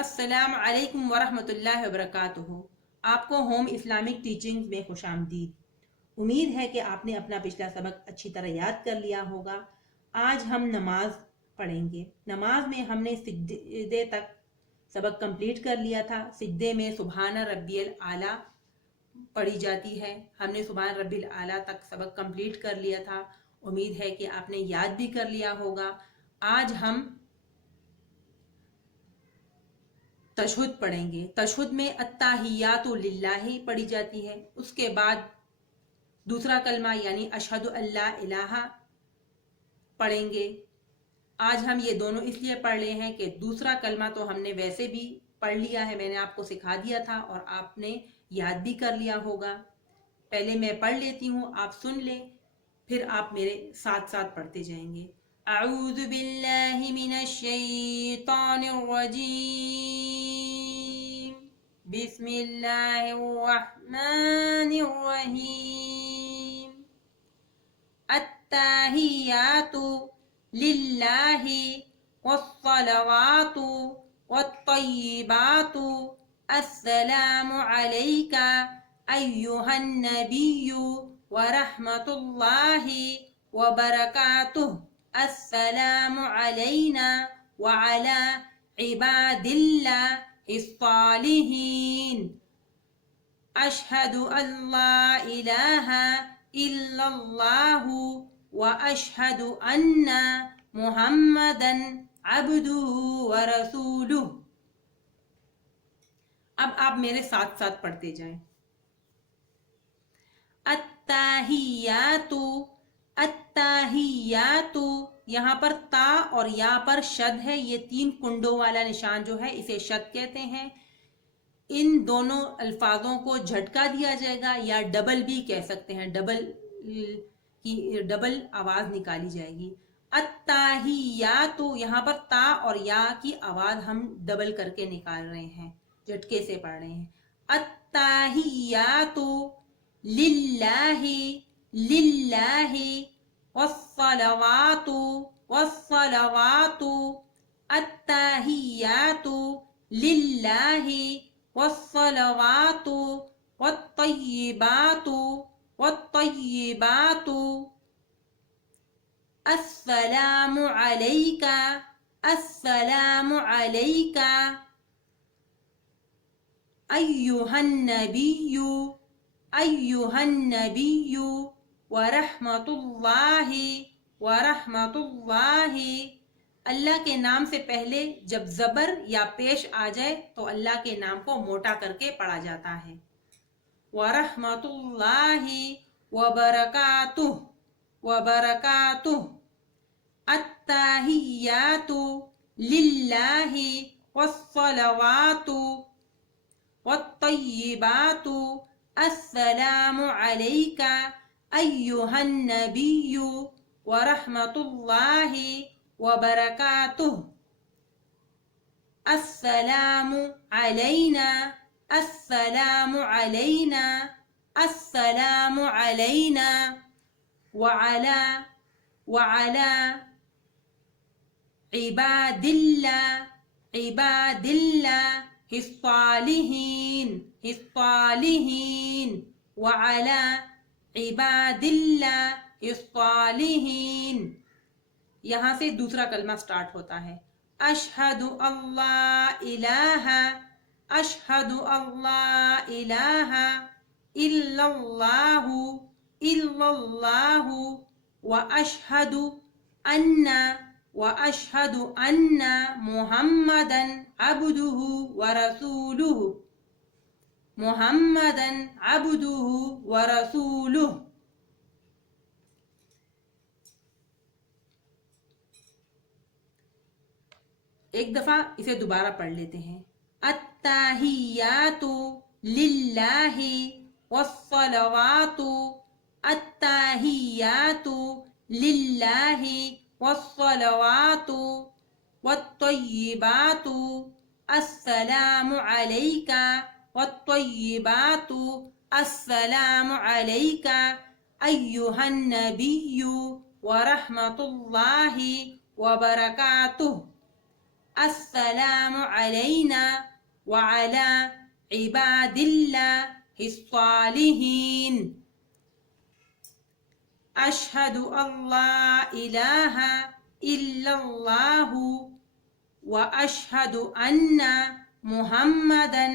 अस्सलाम वालेकुम वरहमतुल्लाहि वबरकातुहू। आपको होम इस्लामिक टीचिंग में खुशामदीद। उम्मीद है कि आपने अपना पिछला सबक अच्छी तरह याद कर लिया होगा। आज हम नमाज पढ़ेंगे। नमाज में हमने सिजदे तक सबक कंप्लीट कर लिया था। सिजदे में सुबहान रब्बियल आला पढ़ी जाती है। हमने सुबहान रब्बिल आला तक सबक कंप्लीट कर लिया था। उम्मीद है कि आपने याद भी कर लिया होगा। आज हम तशहुद पढ़ेंगे। तशहुद में अत्ताहियातु लिल्लाहि पढ़ी जाती है। उसके बाद दूसरा कलमा यानी अशहदु अल्ला इलाहा पढ़ेंगे। आज हम ये दोनों इसलिए पढ़ रहे हैं कि दूसरा कलमा तो हमने वैसे भी पढ़ लिया है, मैंने आपको सिखा दिया था और आपने याद भी कर लिया होगा। पहले मैं पढ़ लेती हूँ, आप सुन लें, फिर आप मेरे साथ साथ पढ़ते जाएंगे। अऊज़ु बिल्लाहि मिनश शैतानिर रजीम। बिस्मिल्लाहिर रहमानिर रहीम। अत्ताहियातु लिल्लाहि वस्सलवातु वत्तय्यिबातु अस्सलामु अलैका अय्युहन नबिय्यु व रहमतुल्लाहि व बरकातुहु। अस्सलामु अलैना व अला इबादिल्लाहिस सालिहीन। अशहदु अल्ला इलाहा इल्लल्लाहु व अशहदु अन्ना मुहम्मदन अब्दुहु व रसूलुहु। अब आप मेरे साथ साथ पढ़ते जाएं। अत्ताहियातु, अत्ताहियातु, यहाँ पर ता और या पर शद है। ये 3 कुंडों वाला निशान जो है इसे शद कहते हैं। इन दोनों अल्फाजों को झटका दिया जाएगा या डबल भी कह सकते हैं, डबल आवाज निकाली जाएगी। अत्ताहियातु, यहाँ पर ता और या की आवाज हम डबल करके निकाल रहे हैं, झटके से पढ़ रहे हैं। अत्ताहियातु लिल्लाहि, लिल्लाहि वस्सलवातु, वस्सलवातु। अत्ताहियातु लिल्लाहि वस्सलवातु वत्तय्यिबातु, वत्तय्यिबातु। अस्सलामु अलैका, अस्सलामु अलैका अय्युहन नबिय्यु, अय्युहन नबिय्यु व रहमतुल्लाहि, व रहमतुल्लाहि। अल्लाह के नाम से पहले जब जबर या पेश आ जाए तो अल्लाह के नाम को मोटा करके पढ़ा जाता है। व रहमतुल्लाहि व बरकातुहु, व बरकातुहु। अत्ताहियातु लिल्लाहि वस्सलवातु वत्तय्यिबातु अस्सलामु अलैका अय्युहन नबिय्यु व रहमतुल्लाहि व बरकातुहु। अस्सलामु अलैना, अस्सलामु अलैना, अस्सलामु अलैना व अला, व अला इबादिल्लाह, इबादिल्लाह हिस्सालिहीन, हिस्सालिहीन व अला इबादिल्लाह हिस्सालिहीन। यहाँ से दूसरा कलमा स्टार्ट होता है। अशहदु अल्ला इलाहा, अशहदु अल्ला इलाहा इल्लल्लाहु, इल्लल्लाहु व अशहदु अन्ना, व अशहदु अन्ना मुहम्मदन अब्दुहु व रसूलुहु, मुहम्मदन अब्दुहु व रसूलुहु। एक दफा इसे दोबारा पढ़ लेते हैं। अत्ताहियातु लिल्लाहि वस्सलवातु, अत्ताहियातु लिल्लाहि वस्सलवातु वत्तय्यिबातु अस्सलामु अलैका, वत्तय्यिबातु अस्सलामु अलैका अय्युहन नबिय्यु व रहमतुल्लाहि व बरकातुहु। अस्सलामु अलैना व अला इबादिल्लाहिस्सालिहीन। अशहदु अल्ला इलाहा इल्लल्लाहु व अशहदु अन्ना मुहम्मदन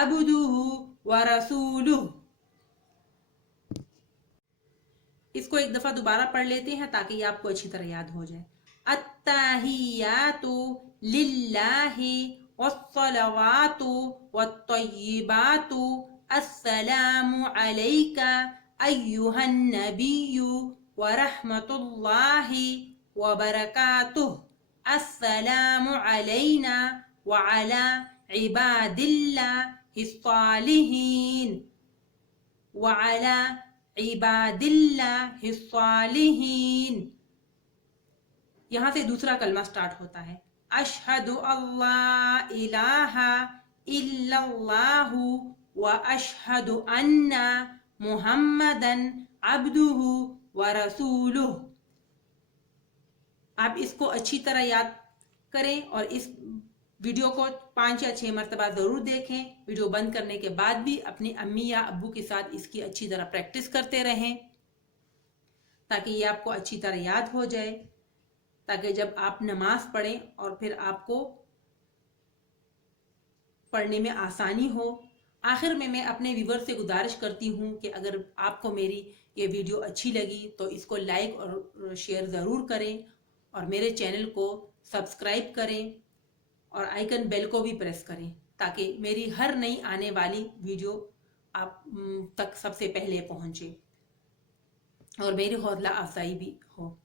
अब्दुहु व रसूलुहु। इसको एक दफा दोबारा पढ़ लेते हैं ताकि ये आपको अच्छी तरह याद हो जाए। अत्ताहियातु लिल्लाहि वस्सलावातु वत्तय्यिबातु अस्सलामु अलैका अय्युहन नबिय्यु व रहमतुल्लाहि व बरकातुहु। अस्सलामु अलैना व अला इबादिल्लाहिस्सालिहीन व अला इबादिल्लाहिस्सालिहीन। यहाँ से दूसरा कलमा स्टार्ट होता है। अशहदु अल्ला इलाहा इल्लल्लाहु व अशहदु अन्ना मुहम्मदन अब्दुहु व रसूलुहु। आप इसको अच्छी तरह याद करें और इस वीडियो को 5 या 6 मरतबा ज़रूर देखें। वीडियो बंद करने के बाद भी अपनी अम्मी या अब्बू के साथ इसकी अच्छी तरह प्रैक्टिस करते रहें ताकि ये आपको अच्छी तरह याद हो जाए, ताकि जब आप नमाज पढ़ें और फिर आपको पढ़ने में आसानी हो। आखिर में मैं अपने व्यूवर से गुजारिश करती हूँ कि अगर आपको मेरी ये वीडियो अच्छी लगी तो इसको लाइक और शेयर ज़रूर करें और मेरे चैनल को सब्सक्राइब करें और आइकन बेल को भी प्रेस करें ताकि मेरी हर नई आने वाली वीडियो आप तक सबसे पहले पहुंचे और मेरी हौसला अफजाई भी हो।